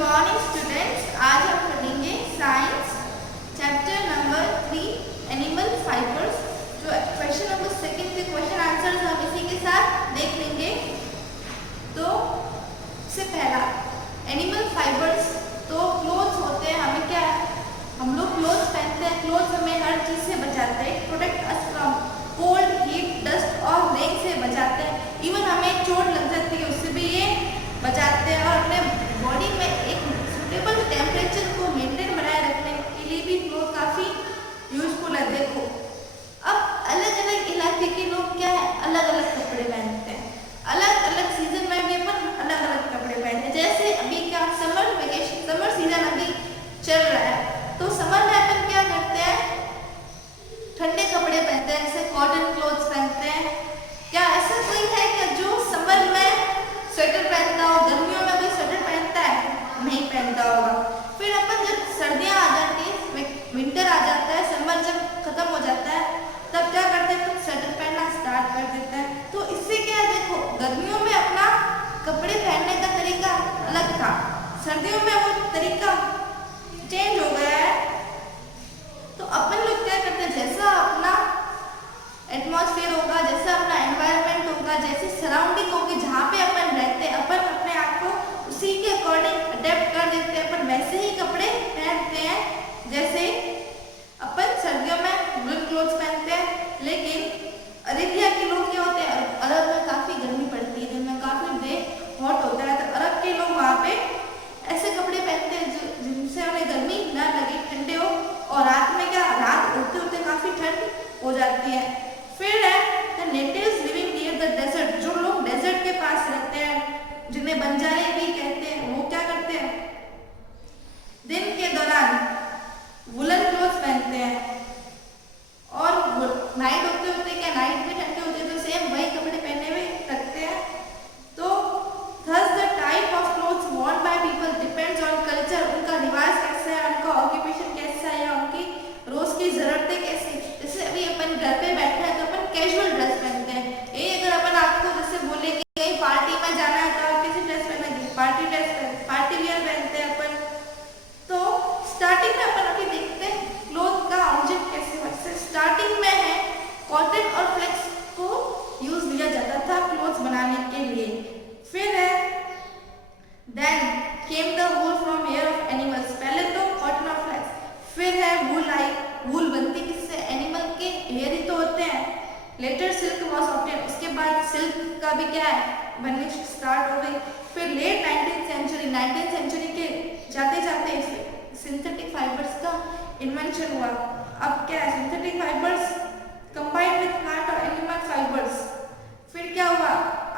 Morning students, आज हम पढ़ेंगे science chapter number 3 animal fibres. जो क्वेश्चन नंबर 2 के क्वेश्चन आंसर्स हम इसी के साथ देख लेंगे। तो सबसे पहला एनिमल फाइबर्स, तो क्लोथ्स होते हैं। हमें क्या है, हम लोग क्लोथ्स पहनते हैं। क्लोथ्स हमें हर चीज़ से बचाते हैं, protect us from cold, heat, dust और रेन से बचाते हैं। इवन हमें चोट लग जाती है उससे भी ये बचाते हैं, और अपने बॉडी में एक सुटेबल टेम्परेचर को मेंटेन बनाए रखने के लिए भी क्लोथ काफ़ी यूजफुल है। देखो, अब अलग अलग इलाके के लोग क्या है, अलग अलग कपड़े पहनते हैं। अलग अलग सीजन में भी अपन अलग अलग कपड़े पहनते हैं। जैसे अभी क्या समर वेकेशन, समर सीजन अभी चल रहा है, तो समर में अपन क्या करते हैं, ठंडे कपड़े पहनते हैं, जैसे कॉटन क्लोथ्स पहनते हैं। क्या ऐसा कोई है क्या जो समर में स्वेटर पहनता हो, गर्मियों में कोई स्वेटर पहनता है? नहीं पहनता होगा। फिर अपन जब सर्दियाँ आ जाती है, विंटर आ जाता है, समर जब खत्म हो जाता है, तब क्या करते हैं, तो स्वेटर पहनना स्टार्ट कर देते हैं। तो इससे क्या है, देखो गर्मियों में अपना कपड़े पहनने का तरीका अलग था, सर्दियों में वो तरीका चेंज हो गया है। तो अपन लोग क्या करते हैं, जैसा अपना एटमॉस्फेयर होगा, जैसा अपना एनवायरनमेंट होगा, जैसी सराउंडिंग होगी जहाँ पे अपन रहते हैं, अपन अपने आप को उसी के अकॉर्डिंग अडेप्ट कर देते हैं। अपन वैसे ही कपड़े पहनते हैं। जैसे अपन सर्दियों में वुलन क्लोथ्स पहनते हैं, लेकिन अरेबिया के लोग क्या होते हैं, अरब में काफ़ी गर्मी पड़ती है, दिन में काफ़ी डे हॉट होता है, तो अरब के लोग वहाँ पे ऐसे कपड़े पहनते हैं जिनसे उन्हें गर्मी ना लगे, ठंडे हो, और रात में क्या, रात होते होते काफ़ी ठंड हो जाती है। फिर है the natives living near the desert, जो लोग डेजर्ट के पास रहते हैं, जिन्हें बंजारे भी कहते हैं, वो क्या करते हैं, दिन के दौरान वुलन क्लोथ्स पहनते हैं, और नाइट होते होते क्या, नाइट में ठंडे होते तो सेम वही कपड़े पहने हुए रखते हैं। तो thus the type of clothes worn by people depends on culture, उनका रिवाज कैसा है, उनका ऑक्यूपेशन कैसा है, या उनकी रोज की जरूरतें कैसी। जैसे अभी अपन घर पे बैठे हैं तो अपन कैजुअल ड्रेस पहनते हैं। ये अगर अपन आपको जैसे बोले कि कहीं पार्टी में जाना है तो आप कैसी ड्रेस पहनेंगे, पार्टी ड्रेस, पार्टी वियर पहनते हैं अपन। तो स्टार्टिंग में अपन अभी देखते हैं क्लोथ का ऑब्जेक्ट कैसे वैसे स्टार्टिंग में है कॉटन और फ्लेक्स को यूज लिया जाता था क्लोथ्स बनाने के लिए। फिर है then came the wool from hair of animals, पहले तो कॉटन और फ्लेक्स, फिर है वूल आई, वूल बनती किससे, एनिमल के हेयर ही तो होते हैं। लेटर सिल्क वॉज ऑब्टेन, उसके बाद सिल्क का भी क्या है, बननी स्टार्ट हो गई। फिर लेट 19th सेंचुरी के जाते जाते सिंथेटिक फाइबर्स का इन्वेंशन हुआ। अब क्या है, synthetic fibres combined with plant और एनिमल फाइबर्स। फिर क्या हुआ,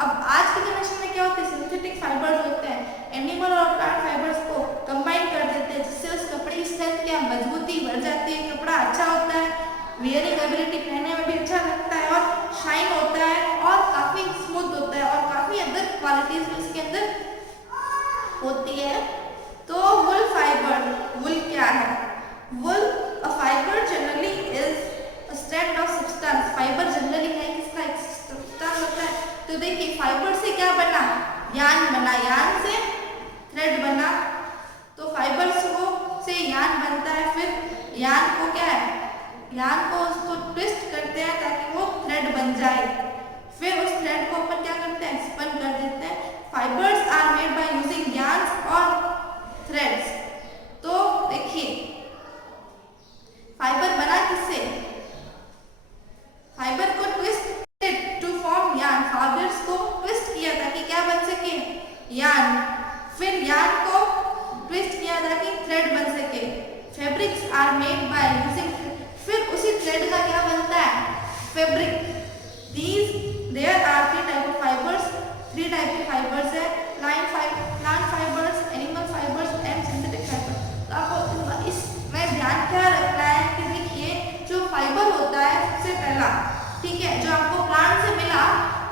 अब आज के जनरेशन में क्या होते हैं, सिंथेटिक फाइबर्स होते हैं, एनिमल और प्लांट फाइबर्स को कंबाइन कर देते हैं, जिससे उस कपड़े की स्ट्रेंथ क्या, मजबूती बढ़ जाती है, कपड़ा अच्छा होता है, वियरिंग एबिलिटी, पहनने में भी अच्छा लगता है, और शाइन होता है, और काफ़ी स्मूथ होता है, और काफ़ी अदर क्वालिटीज भी इसके अंदर होती है। तो वुल फाइबर, वुल क्या है, wool a fibre generally is a strand of substance, fibre generally है किसका, एक सब्सटेंस होता है। तो देखिए फाइबर से क्या बना, यान बना, यान से थ्रेड बना, तो फाइबर्स को से यान बनता है। फिर यान को क्या है, यान को उसको ट्विस्ट करते हैं ताकि वो थ्रेड बन जाए। फिर उस थ्रेड को अपन क्या करते हैं, स्पन कर देते हैं। Fibres are made by using yarns और थ्रेड्स। तो देखिए फाइबर बना किससे, फाइबर को twist to form yarn, fibres को ट्विस्ट किया ताकि क्या बन सके, यार्न। फिर यार्न को ट्विस्ट किया ताकि थ्रेड बन सके। Fabrics are made by using, फिर उसी थ्रेड का क्या बनता है, fabric. There are 3 type of fibres, 3 type के फाइबर्स है, plant fibres, animal fibres and synthetic fibres. तो आपको इसमें ध्यान क्या रखना है कि देखिए जो फाइबर होता है सबसे पहला, ठीक है, जो आपको प्लांट से मिला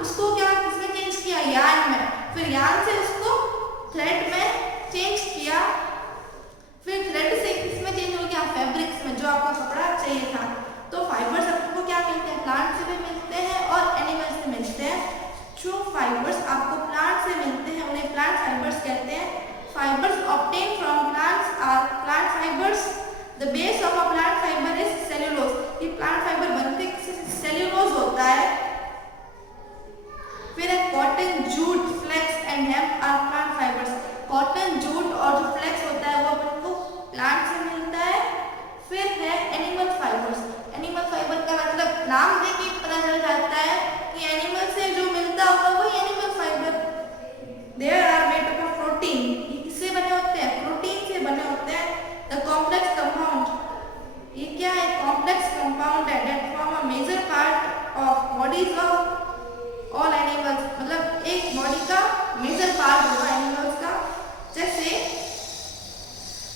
उसको क्या किसने चेंज किया, यार्न में, फिर यार्न से उसको थ्रेड में चेंज किया, फिर थ्रेड से किसमें चेंज हो गया, फैब्रिक्स में, जो आपको कपड़ा चाहिए था। तो फाइबर्स आपको क्या मिलते हैं, प्लांट से भी मिलते हैं और एनिमल से मिलते हैं। जो फाइबर्स आपको प्लांट से मिलते हैं उन्हें प्लांट फाइबर्स कहते हैं। फाइबर्स ऑब्टेन कि एनिमल से जो मिलता होगा वही animal fibre. There are made up of protein, ये किससे बने होते हैं? प्रोटीन से बने होते हैं। द कॉम्प्लेक्स कंपाउंड, ये क्या है? कॉम्प्लेक्स कंपाउंड है that form a major part of bodies of all animals, मतलब एक बॉडी का मेजर पार्ट होगा एनिमल्स का। जैसे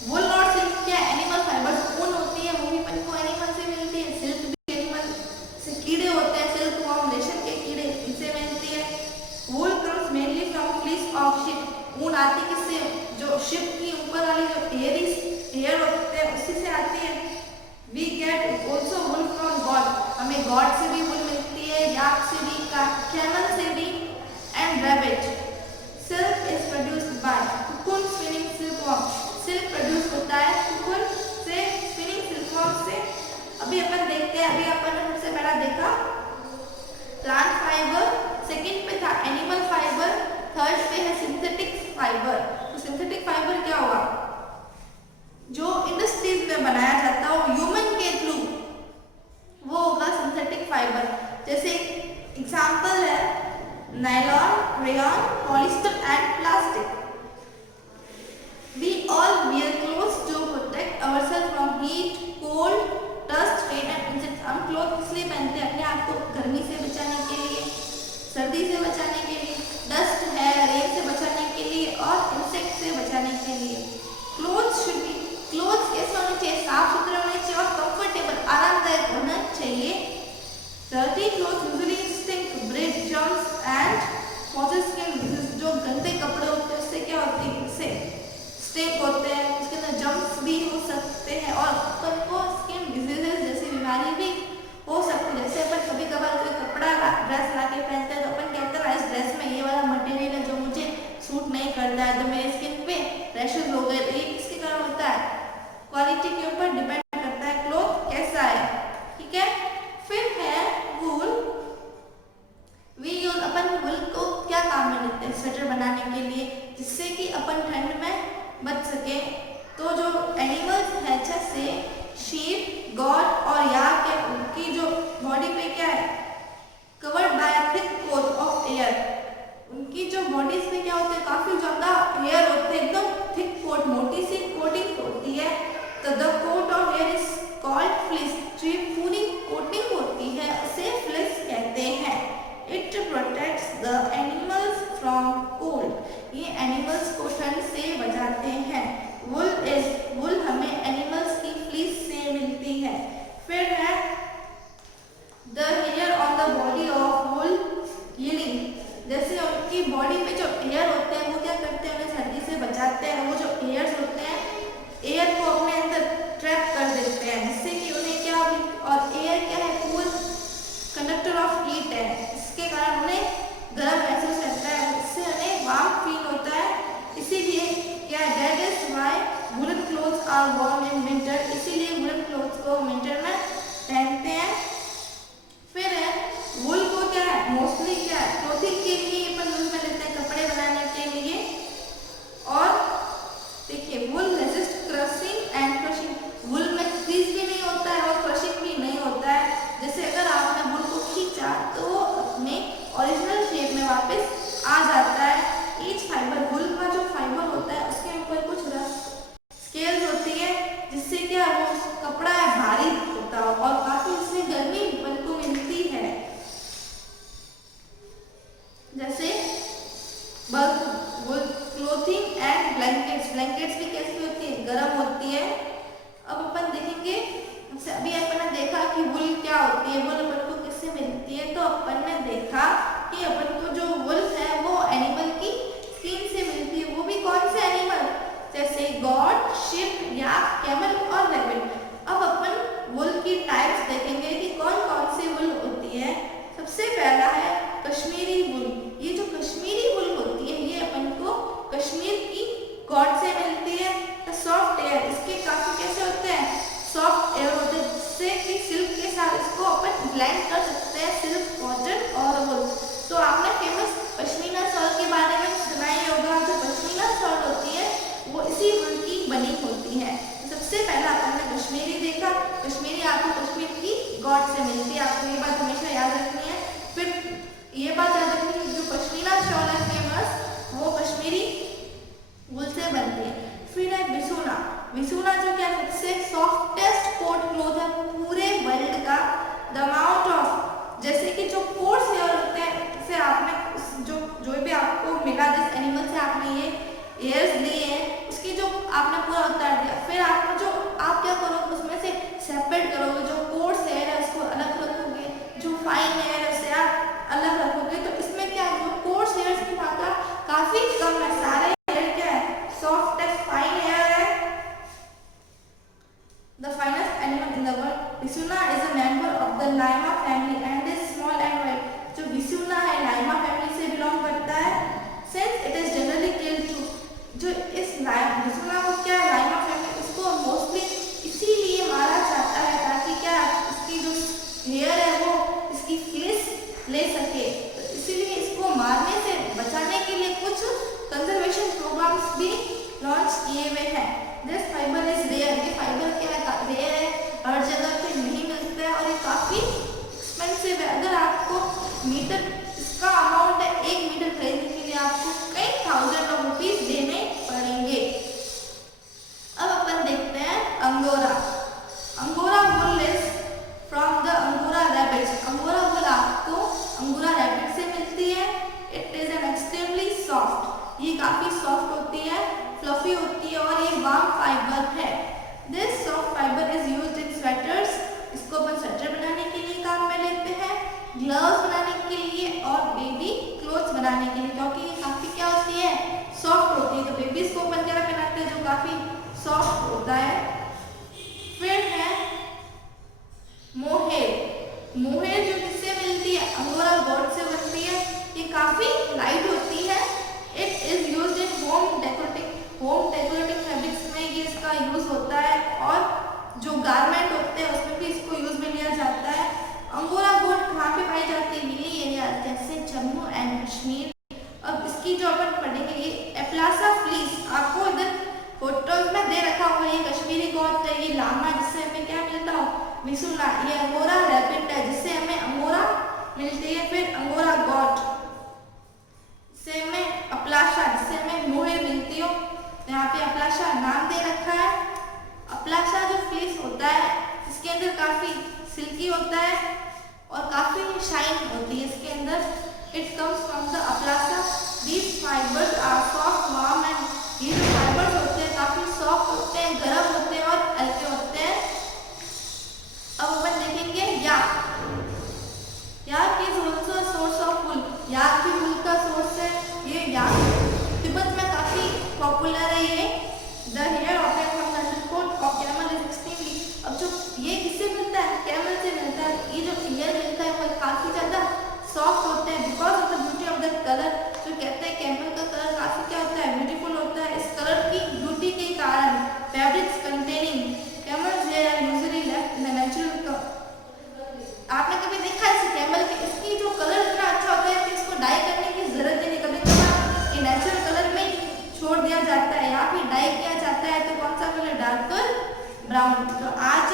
वुल और सिल्क क्या एनिमल फाइबर्स, ऊन होती है वो भी अपन को एनिमल से मिलती है, सिल्क भी एनिमल से, कीड़े होते हैं सिल्क वॉर्म रेशम के कीड़े, इनसे मिलती है। Wool comes mainly from fleece of sheep, ऊन आती किससे? जो शिप की ऊपर वाली जो हेयर होते हैं उसी से आती है। We get also wool from goat, हमें गॉड से भी वुल मिलती है, याक से भी, कैमल से भी and rabbit. Silk is produced by cocoon spinning silkworm, silk produce होता है कुकुन से, स्पिनिंग सिल्कवॉर्म से। अभी अपन देखते हैं, अभी अपन ने सबसे पहला देखा प्लांट फाइबर, सेकंड पे था एनिमल फाइबर, थर्ड पे है सिंथेटिक फाइबर। तो सिंथेटिक फाइबर क्या हुआ? जो इंडस्ट्रीज में बनाया जाता है ह्यूमन के थ्रू, वो होगा सिंथेटिक फाइबर। जैसे एग्जांपल है nylon, rayon, polyester and plastic. We all wear clothes to protect ourselves from heat, cold, dust, rain and insects. हम क्लोथ इसलिए पहनते हैं अपने आप को गर्मी से बचाने के लिए, सर्दी से बचाने के लिए, डस्ट है रेन से बचाने के लिए और इंसेक्ट से बचाने के लिए। क्लोथ्स कैसे होने चाहिए? साफ सुथरे होने चाहिए और कंफर्टेबल, आरामदायक होना चाहिए। Dirty clothes usually stink, breed germs and causes skin disease। जो गंदे कपड़े होते हैं उससे क्या होती है? इससे स्टिक होते हैं, उसके अंदर जम्स भी हो सकते हैं और अपन को स्किन डिजीजेस जैसी बीमारी भी हो सकती है। जैसे अपन कभी कभार कोई कपड़ा ड्रेस ला के पहनते हैं तो अपन कहते हैं इस ड्रेस में ये वाला मटेरियल है जो मुझे सूट नहीं करता है, तो मेरे स्किन पे रैशेस हो गए। तो ये किसके कारण होता है? क्वालिटी के ऊपर डिपेंड करता है क्लॉथ कैसा है, ठीक है। फिर है वूल। अपन वूल को क्या काम में लेते हैं? स्वेटर बनाने के लिए, जिससे कि अपन ठंड में बच सके। तो जो एनिमल्स है जैसे शीप, गॉट और याक है, उनकी जो बॉडी पे क्या है? Covered by thick coat of hair. उनकी जो बॉडीज में क्या होते हैं? काफी ज्यादा एयर होते हैं, एकदम थिक कोट, मोटी सी कोटिंग होती है। तो the coat of hair is called fleece, जो पूरी कोटिंग होती है उसे फ्लिस कहते हैं। It protects the animals from cold, ये एनिमल्स को ठंड से बचाते हैं। वुल हमें एनिमल्स की फ्लीस से मिलती है। फिर है the hair on the body of wool healing. जैसे उनकी बॉडी पे जो एयर होते हैं वो क्या करते हैं? उन्हें सर्दी से बचाते हैं। वो जो एयर्स होते हैं एयर को अपने अंदर ट्रैप कर देते हैं, जिससे कि उन्हें क्या, और एयर क्या है? कूल कंडक्टर ऑफ हीट है, इसके कारण उन्हें गर्म महसूस करता है, इससे उन्हें वार्म फील होता है। इसीलिए क्या, that is why woollen clothes are warm in winter, इसीलिए वुलन क्लोथ्स को विंटर में पहनते हैं। फिर है वुल को क्या है? मोस्टली क्या है? क्लोथिंग के लिए अपन यूज में लेते हैं, कपड़े बनाने के लिए। और देखिए वुल रेजिस्ट क्रशिंग एंड क्रशिंग, वुल में क्रीज भी नहीं होता है और क्रशिंग भी नहीं होता है। जैसे अगर आपने वुल को खींचा तो वो अपने ओरिजिनल शेप में वापस आ जाता है। ईच फाइबर, वुल का जो फाइबर होता है उसके ऊपर कुछ स्केल्स होती है, जिससे क्या वो कपड़ा है भारी होता है और काफी इसमें गर्मी अपन को मिलती है। जैसे वुल क्लोथिंग एंड ब्लैंकेट्स, ब्लैंकेट्स भी कैसी होती है? गर्म होती है। अब अपन देखेंगे, अभी अपन ने देखा कि वुल क्या होती है, वुल अपन को किससे मिलती है। तो अपन ने देखा कि अपन काफी कम है, सारे हेयर क्या है, सॉफ्ट है, फाइन हेयर है। The finest animal in the world, Visuna is a member of the Lima family and is small and white. जो विसुना है लाइमा फैमिली से बिलोंग करता है। Since it is generally killed too, जो इस विसुना को क्या है, लाइमा फैमिली इसको मोस्टली इसीलिए मारा जाता है ताकि क्या इसकी जो हेयर है वो इसकी फ्लेश ले सके, तो इसीलिए इसको मारने से बचाने के लिए कुछ कंजर्वेशन प्रोग्राम्स भी लॉन्च किए हुए हैं। दिस फाइबर इज रेयर, ये फाइबर क्या है, रेयर है, हर जगह पे नहीं मिलता है और ये काफी एक्सपेंसिव है। अगर आपको मीटर इसका अमाउंट है 1 मीटर खरीदने के लिए आपको कई थाउजेंड ऑफ रुपीज देने पड़ेंगे। अब अपन देखते हैं angora. Angora wool is from the angora rabbits. Angora wool आपको अंगोरा रैबिट से मिलती है। It is an extremely soft, ये काफी सॉफ्ट होती है, फ्लफी होती है और ये वार्म फाइबर है। This soft fibre is used in sweaters, इसको अपन स्वेटर बनाने के लिए काम में लेते हैं, ग्लव्स बनाने के लिए और बेबी क्लोथ्स बनाने के लिए, क्योंकि ये काफी क्या होती है, सॉफ्ट होती है। तो बेबीज को अपन क्या पहनाते हैं जो काफी सॉफ्ट होता है। फिर है मोहेर। मोहेर जो किससे मिलती है, अंगोरा गोट से बनती है। ये काफी लाइट होती है। It is used in home decorative fabrics में ये इसका यूज होता है और जो गारमेंट होते हैं उसमें भी इसको यूज में लिया जाता है। अंगोरा गोट कहाँ पे पाई जाती है, हिली एरिया जैसे जम्मू एंड कश्मीर। अब इसकी जो अपन पढ़ेंगे, ये एप्लासा फ्लीस आपको इधर फोटोज में दे रखा हुआ, ये कश्मीरी गोट है, ये लामा जिससे हमें क्या मिलता हो, विसुना, ये अंगोरा रैबिट है जिससे हमें अंगोरा मिलती है। फिर अंगोरा गोट से हमें अपलाशा जिससे हमें मोहेर मिलती हो, यहाँ पे अपलाशा नाम दे रखा है। अपलाशा जो फ्लीस होता है इसके अंदर काफी सिल्की होता है और काफी शाइन होती है इसके अंदर। इट कम्स फ्रॉम द अपलाशा। These fibres are soft, warm and, ये जो फाइबर्स होते हैं काफी सॉफ्ट होते हैं, गर्म होते हैं और हल्के होते हैं। अब अपन देखेंगे yak. Yak is also source of wool, yak भी वूल का सोर्स है। ये याक तिब्बत में काफी पॉपुलर है। ये the hair obtain from the undercoat of camel is extremely, अब जो ये किससे मिलता है, कैमल से मिलता है। ये जो हेयर मिलता है वो काफी ज्यादा सॉफ्ट होते हैं because of the beauty of the colour. जो कहते हैं कैमल का कलर काफी क्या होता है, ब्यूटीफुल होता है। इस कलर की ब्यूटी के कारण fabrics containing camel's hair are usually left in the natural. आपने कभी देखा है कैमल के, इसकी जो कलर इतना अच्छा होता है कि इसको डाई करने की जरूरत ही नहीं, कभी कभार ये नेचुरल कलर में छोड़ दिया जाता है या फिर डाई किया जाता है। तो कौन सा कलर, डार्कर ब्राउन। तो आज